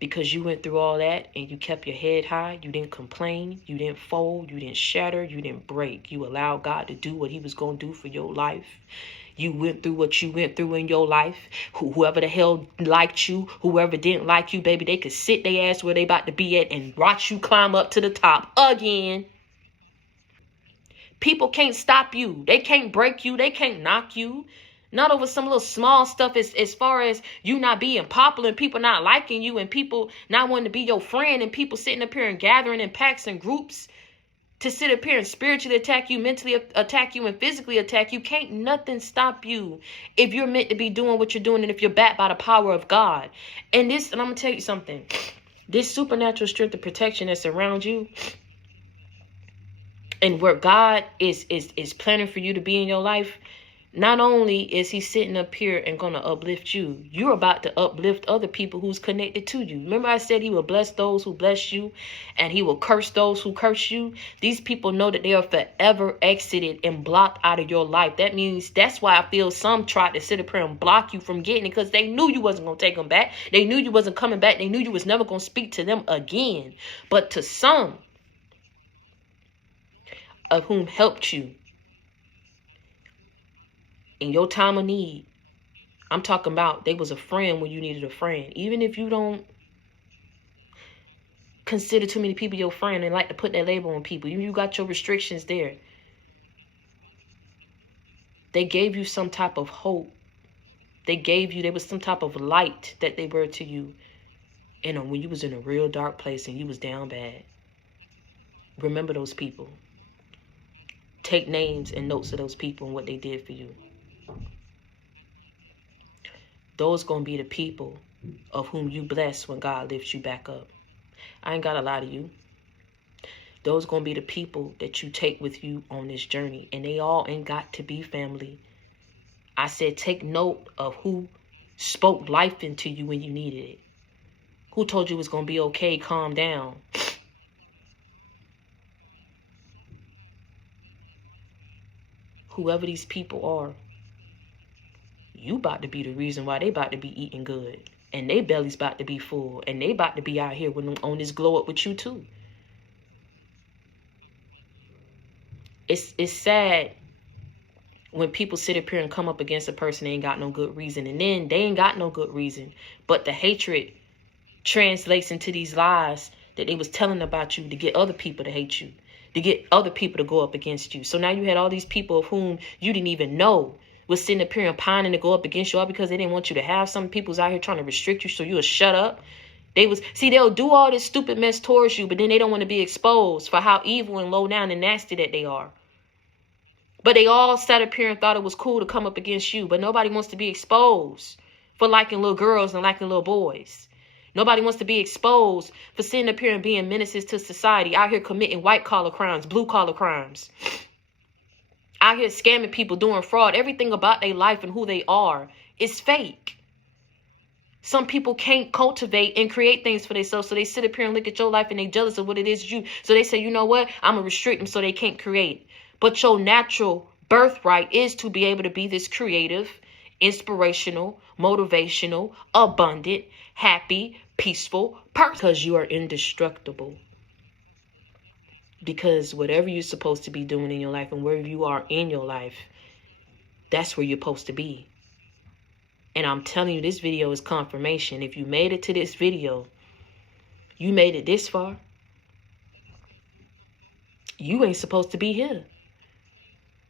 Because you went through all that and you kept your head high. You didn't complain. You didn't fold. You didn't shatter. You didn't break. You allowed God to do what he was going to do for your life. You went through what you went through in your life. Whoever the hell liked you, whoever didn't like you, baby, they could sit their ass where they about to be at and watch you climb up to the top again. People can't stop you. They can't break you. They can't knock you. Not over some little small stuff as far as you not being popular and people not liking you and people not wanting to be your friend and people sitting up here and gathering in packs and groups to sit up here and spiritually attack you, mentally attack you, and physically attack you. Can't nothing stop you if you're meant to be doing what you're doing and if you're backed by the power of God. And I'm going to tell you something. This supernatural strength and protection that's around you and where God is planning for you to be in your life, Not only is he sitting up here and going to uplift you, you're about to uplift other people who's connected to you. Remember I said he will bless those who bless you and he will curse those who curse you? These people know that they are forever exited and blocked out of your life. That means that's why I feel some tried to sit up here and block you from getting it, because they knew you wasn't going to take them back. They knew you wasn't coming back. They knew you was never going to speak to them again. But to some of whom helped you in your time of need, I'm talking about they was a friend when you needed a friend. Even if you don't consider too many people your friend and like to put that label on people, even you got your restrictions there, they gave you some type of hope. There was some type of light that they were to you. And when you was in a real dark place and you was down bad, remember those people. Take names and notes of those people and what they did for you. Those gonna be the people of whom you bless when God lifts you back up. I ain't gotta lie to you. Those gonna be the people that you take with you on this journey. And they all ain't got to be family. I said take note of who spoke life into you when you needed it. Who told you it was gonna be okay, calm down. Whoever these people are, you about to be the reason why they about to be eating good. And they belly's about to be full. And they about to be out here on this glow up with you too. It's sad when people sit up here and come up against a person they ain't got no good reason. And then they ain't got no good reason. But the hatred translates into these lies that they was telling about you to get other people to hate you. To get other people to go up against you. So now you had all these people of whom you didn't even know was sitting up here and pining to go up against you all because they didn't want you to have. Some people's out here trying to restrict you so you'll shut up. They'll do all this stupid mess towards you, but then they don't want to be exposed for how evil and low down and nasty that they are. But they all sat up here and thought it was cool to come up against you, but nobody wants to be exposed for liking little girls and liking little boys. Nobody wants to be exposed for sitting up here and being menaces to society, out here committing white-collar crimes, blue-collar crimes, out here scamming people, doing fraud. Everything about their life and who they are is fake. Some people can't cultivate and create things for themselves, so they sit up here and look at your life and they jealous of what it is you. So they say, you know what? I'm going to restrict them so they can't create. But your natural birthright is to be able to be this creative, inspirational, motivational, abundant, happy, peaceful person. Because you are indestructible. Because whatever you're supposed to be doing in your life and wherever you are in your life, that's where you're supposed to be. And I'm telling you, this video is confirmation. If you made it to this video, you made it this far, you ain't supposed to be here.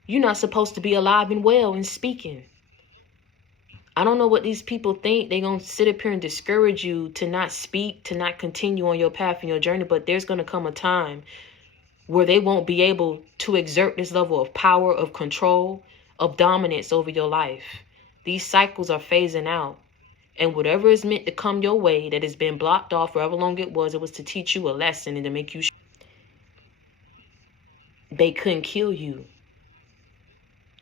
You're not supposed to be alive and well and speaking. I don't know what these people think. They're going to sit up here and discourage you to not speak, to not continue on your path and your journey. But there's going to come a time where they won't be able to exert this level of power, of control, of dominance over your life. These cycles are phasing out. And whatever is meant to come your way that has been blocked off however long it was to teach you a lesson and to make you. They couldn't kill you.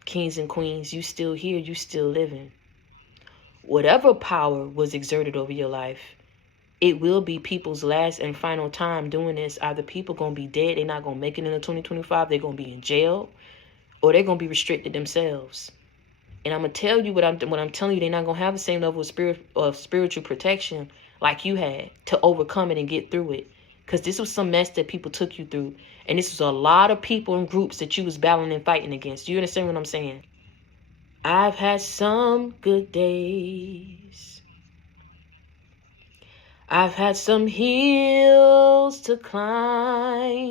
Kings and queens, you still here, you still living. Whatever power was exerted over your life, it will be people's last and final time doing this. Either people going to be dead, they're not going to make it into 2025, they're going to be in jail, or they're going to be restricted themselves. And I'm going to tell you what I'm telling you, they're not going to have the same level of spiritual protection like you had to overcome it and get through it. Because this was some mess that people took you through. And this was a lot of people and groups that you was battling and fighting against. You understand what I'm saying? I've had some good days. I've had some hills to climb.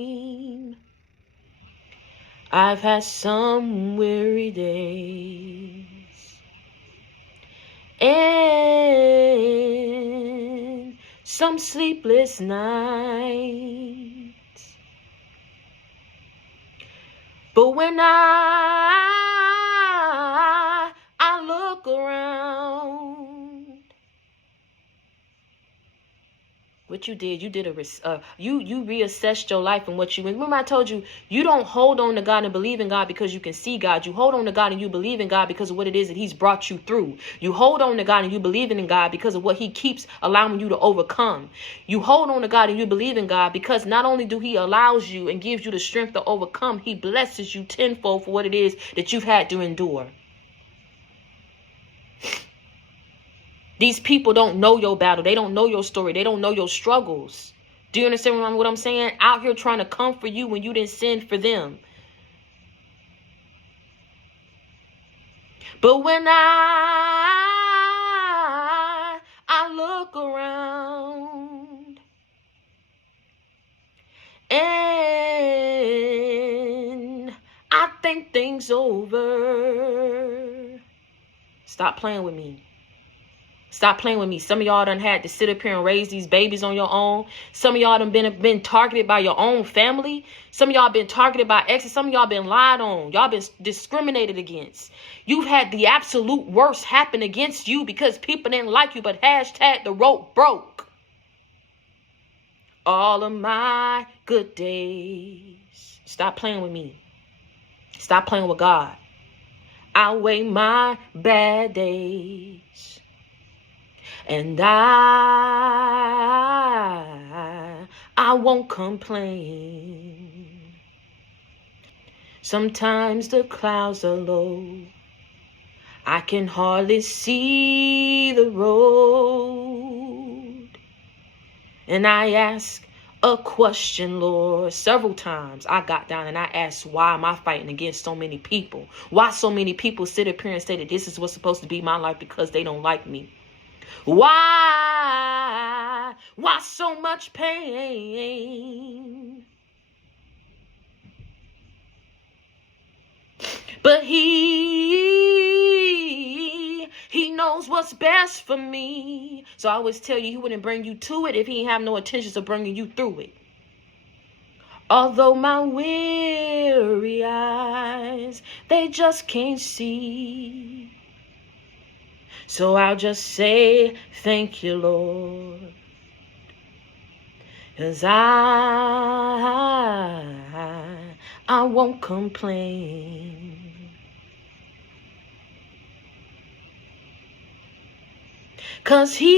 I've had some weary days. And some sleepless nights. But when I look around with what you did. You did you reassessed your life and what you. Remember, I told you, you don't hold on to God and believe in God because you can see God. You hold on to God and you believe in God because of what it is that He's brought you through. You hold on to God and you believe in God because of what He keeps allowing you to overcome. You hold on to God and you believe in God because not only do He allows you and gives you the strength to overcome, He blesses you tenfold for what it is that you've had to endure. These people don't know your battle. They don't know your story. They don't know your struggles. Do you understand what I'm saying? Out here trying to come for you when you didn't send for them. But when I look around and I think things over. Stop playing with me. Stop playing with me. Some of y'all done had to sit up here and raise these babies on your own. Some of y'all done been targeted by your own family. Some of y'all been targeted by exes. Some of y'all been lied on. Y'all been discriminated against. You've had the absolute worst happen against you because people didn't like you, but hashtag the rope broke. All of my good days. Stop playing with me. Stop playing with God. I weigh my bad days. And I won't complain. Sometimes the clouds are low. I can hardly see the road. And I ask a question, Lord. Several times I got down and I asked, why am I fighting against so many people? Why so many people sit up here and say that this is what's supposed to be my life because they don't like me? Why so much pain? But he knows what's best for me. So I always tell you, He wouldn't bring you to it if He didn't have no intentions of bringing you through it. Although my weary eyes, they just can't see. So I'll just say, thank you, Lord. 'Cause I won't complain. 'Cause He's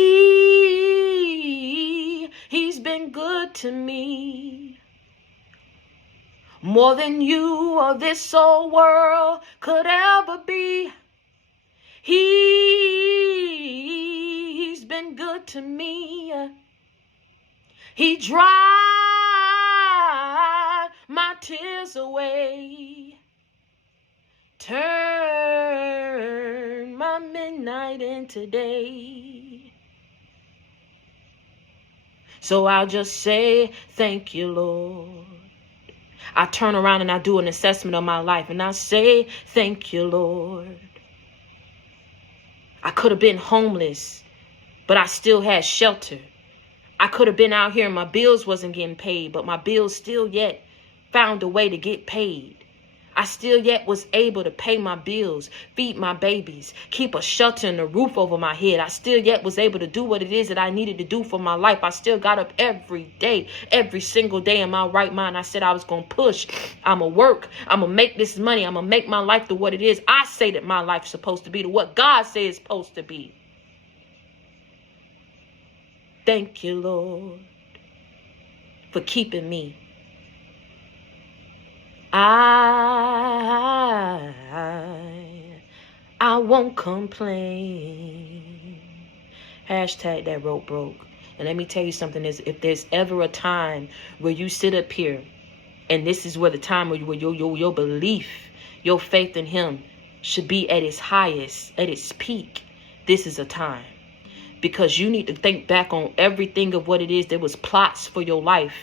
been good to me. More than you or this old world could ever be. He's been good to me. He dried my tears away. Turn my midnight into day. So I'll just say, thank you, Lord. I turn around and I do an assessment of my life and I say, thank you, Lord. I could have been homeless, but I still had shelter. I could have been out here and my bills wasn't getting paid, but my bills still yet found a way to get paid. I still yet was able to pay my bills, feed my babies, keep a shelter and a roof over my head. I still yet was able to do what it is that I needed to do for my life. I still got up every day, every single day in my right mind. I said I was going to push. I'm going to work. I'm going to make this money. I'm going to make my life to what it is I say that my life's supposed to be, to what God says it's supposed to be. Thank you, Lord, for keeping me. I won't complain. Hashtag that rope broke. And let me tell you something, is if there's ever a time where you sit up here and this is where the time where your belief, your faith in Him should be at its highest, at its peak, this is a time. Because you need to think back on everything of what it is. There was plots for your life.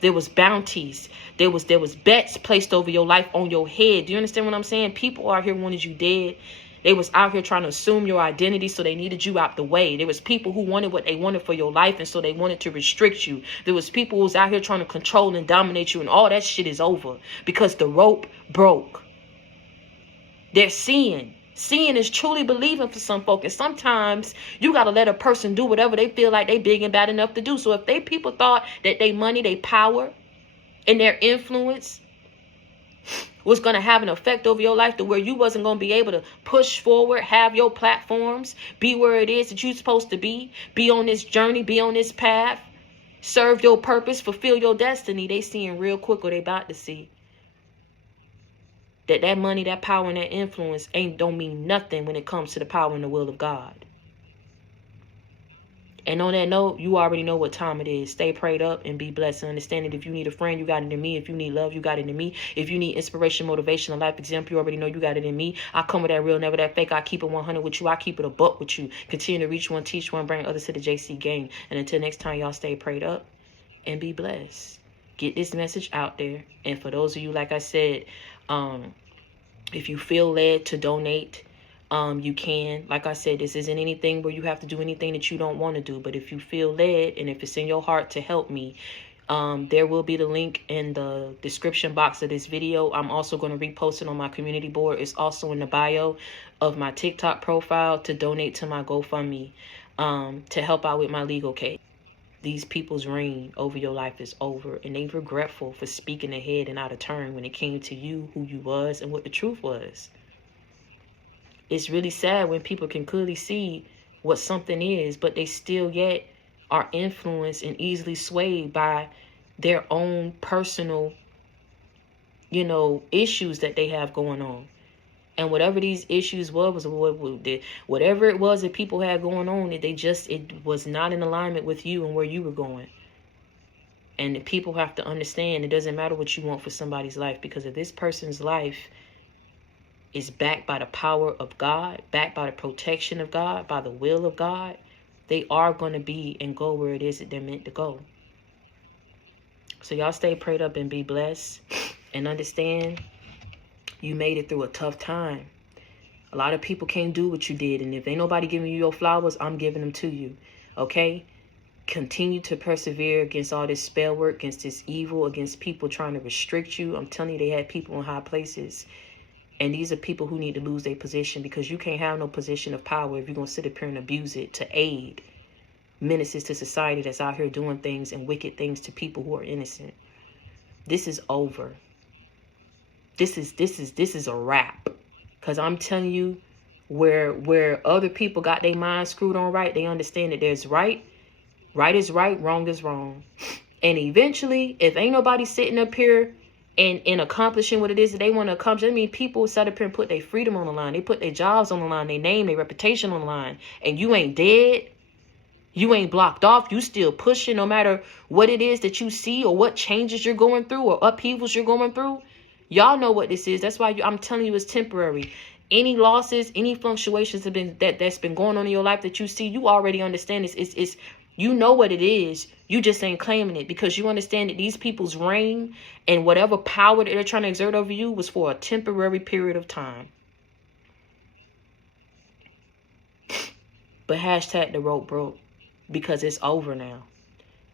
There was bounties. There was bets placed over your life on your head. Do you understand what I'm saying? People out here wanted you dead. They was out here trying to assume your identity, so they needed you out the way. There was people who wanted what they wanted for your life, and so they wanted to restrict you. There was people who was out here trying to control and dominate you, and all that shit is over because the rope broke. They're seeing. Seeing is truly believing for some folk. And sometimes you got to let a person do whatever they feel like they big and bad enough to do. So if people thought that they money, they power, and their influence was going to have an effect over your life to where you wasn't going to be able to push forward, have your platforms, be where it is that you're supposed to be on this journey, be on this path, serve your purpose, fulfill your destiny, they seeing real quick what they about to see. That money, that power, and that influence don't mean nothing when it comes to the power and the will of God. And on that note, you already know what time it is. Stay prayed up and be blessed. And understand that if you need a friend, you got it in me. If you need love, you got it in me. If you need inspiration, motivation, a life example, you already know you got it in me. I come with that real, never that fake. I keep it 100 with you. I keep it a buck with you. Continue to reach one, teach one, bring others to the JC gang. And until next time, y'all stay prayed up and be blessed. Get this message out there. And for those of you, like I said, if you feel led to donate, you can. Like I said, this isn't anything where you have to do anything that you don't want to do. But if you feel led and if it's in your heart to help me, there will be the link in the description box of this video. I'm also going to repost it on my community board. It's also in the bio of my TikTok profile to donate to my GoFundMe to help out with my legal case. These people's reign over your life is over, and they regretful for speaking ahead and out of turn when it came to you, who you was, and what the truth was. It's really sad when people can clearly see what something is, but they still yet are influenced and easily swayed by their own personal, issues that they have going on. And whatever these issues whatever it was that people had going on, it was not in alignment with you and where you were going. And people have to understand it doesn't matter what you want for somebody's life, because if this person's life is backed by the power of God, backed by the protection of God, by the will of God, they are going to be and go where it is that they're meant to go. So y'all stay prayed up and be blessed, and understand you made it through a tough time. A lot of people can't do what you did. And if ain't nobody giving you your flowers, I'm giving them to you. Okay? Continue to persevere against all this spell work, against this evil, against people trying to restrict you. I'm telling you, they had people in high places. And these are people who need to lose their position, because you can't have no position of power if you're going to sit up here and abuse it to aid menaces to society that's out here doing things and wicked things to people who are innocent. This is over. This is a wrap. Because I'm telling you, where other people got their minds screwed on right, they understand that there's right is right, wrong is wrong. And eventually, if ain't nobody sitting up here and accomplishing what it is that they want to accomplish, I mean, people sit up here and put their freedom on the line. They put their jobs on the line, their name, their reputation on the line. And you ain't dead. You ain't blocked off. You still pushing no matter what it is that you see or what changes you're going through or upheavals you're going through. Y'all know what this is. That's why I'm telling you it's temporary. Any losses, any fluctuations that's been going on in your life that you see, you already understand this. It's you know what it is. You just ain't claiming it, because you understand that these people's reign and whatever power that they're trying to exert over you was for a temporary period of time. But hashtag the rope broke, because it's over now.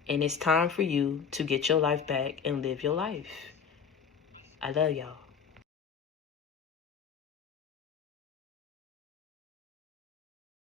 And it's time for you to get your life back and live your life. I love y'all.